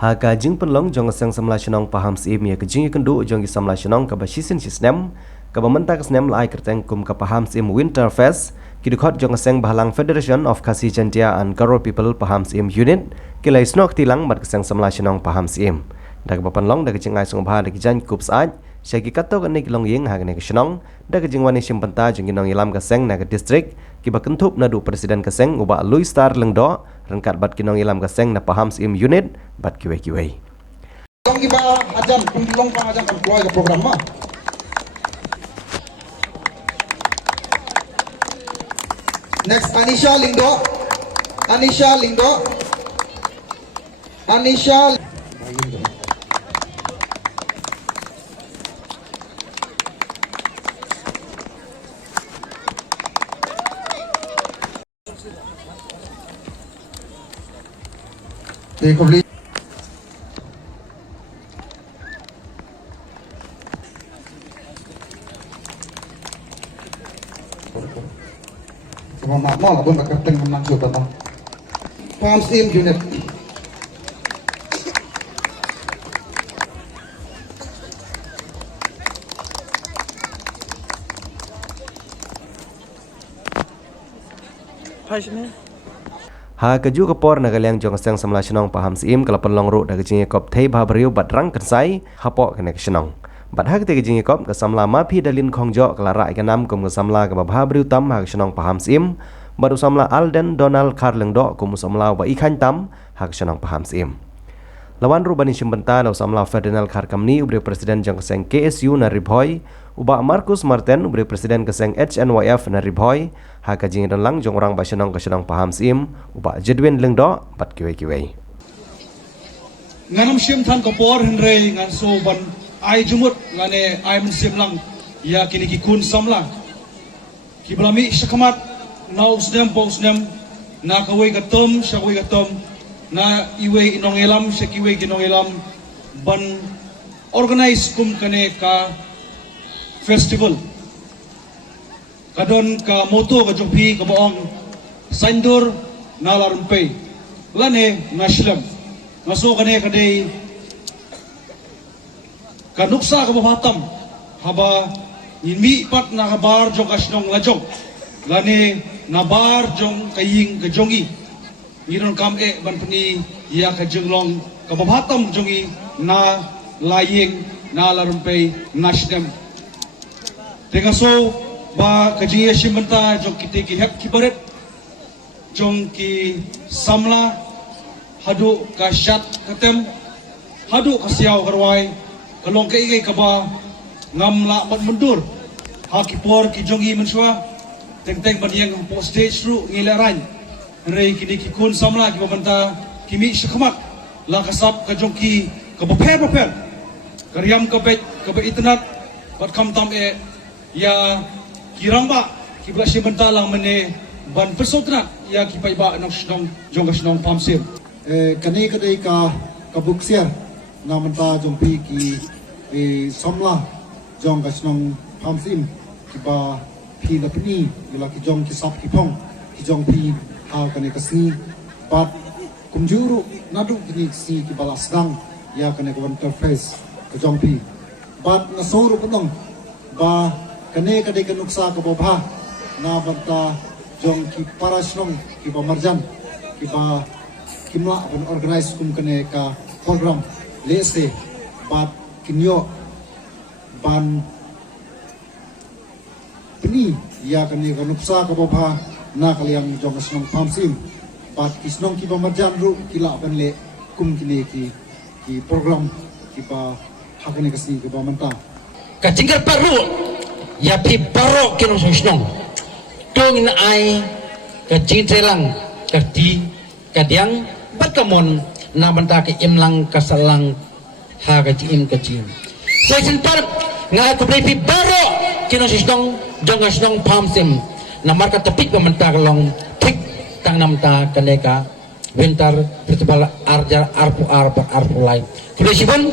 Haka jing penlong jong sang samla shenong paham sim ya kejing kendu jong samla shenong ka basisin sisnem ka bamenta ka snem lai kerteng kum ka paham sim winter fest kidukot jong sang bahalang Federation of Khasi Chantia and Garo People paham sim unit kilai snok tilang mat sang samla shenong paham sim dak bapan long dak jing ai song bha dak jan kup saat syaki kato ka nik long yeng ha ka shenong dak jing wani sim penta jong inong ilam ka sang na ka district ki bakentup na du presiden ka sang uba Louis Star lengdo rengkat bat kinong ilam ka sang na paham sim unit bat kiwe-kiwe. Long iba ajam long pa ajam kan kuai ke program ma. Next Anisha Lingdo. Anisha Lingdo. Anisha देखो please Selamat malam, abang bakal tengah menang juga tentang Palm Sim Unit. Ha keju kepor nagaliang jong sang samla shenong paham sim kala penlong ru dak jing kop thei ba bariu bat rang kensai hapok kene shenong bat ha ke jing kop ka samla ma phi dalin khongjo kala rai ka nam kum ka samla ka ba bariu tam ha shenong paham sim baru samla Alden Donald Karleng do kum samla ba ikhan tam ha shenong paham sim lawan ru bani simbenta no samla Federal Khar Kamni ubre presiden jong sang KSU na ribhoi uba Marcus Martin ubre presiden ka sang HNYF na ribhoi ha ka jing lang jong orang ba shenong ka shenong paham sim uba Jedwin lengdo bat kiwe-kiwe nganam sim than ko por henre ngan so ban ai jumut ngane ai men sim lang ya kini ki kun samla ki blami shakamat na usdem po usdem na kawai gatom shakawai gatom na iwe inong elam shakiwe ginong elam ban organize kum kane ka festival kadon ka moto ka jopi ka boong sandur na larumpe lane nashlam ngaso kane kadai kanuksa ka bahatam haba inmi pat na kabar jong kasnong lajong lane nabar jong kaying ka jongi ngiron kam ban puni ya ka jenglong ka bahatam jongi na laying na larumpe nashdam tengaso ba kajiya simbenta jong kite ki hek kibaret jong ki samla hadu ka shat katem hadu ka siaw karwai kalong ka igay ka ba ngam la mat mundur ha ki por ki jongi menswa teng baniyang po stage ru ngilaran rei kini ki kun samla ki babanta kimi shakmat la kasap ka jong ki ka baper karyam ka bet internet bat kam tam ya kirang ba kibla simbenta lang mene ban pesotna ya kipai ba nong shnong jong ka shnong pam sim kani kadai ka buksier namanta jompi ki somla jong ka snong Palm Sim ki ba phi lapni ila ki jong ki sap ki phong ki jong pi ha kani ka sni bat kumjuru nadu kini si ki bala sedang ya kani ka winter face ka jong pi bat na soru penong ba kane kadai ka nuksa ka bobha na banta jong ki parasnong ki ba marjan ki ba kimla ban organize kum kane ka program lese bat kinyo ban pni ya kane ka nuksa ka bobha na kaliang jong asnong Palm Sim bat kisnong ki ba marjan ru kila ban le kum kine ki program ki ba hakane ka si ki ba manta ka tinggal paru ya pi paro kino snong tung na ai ka jintrelang ka di kadiang batkamon na banta ke imlang kasalang ha ka im ka jim section par nga ko pi baro kino snong jong snong Palm Sim na marka tepik bamanta kalong tik tang namta kaneka winter festival arja arpu live kulesibon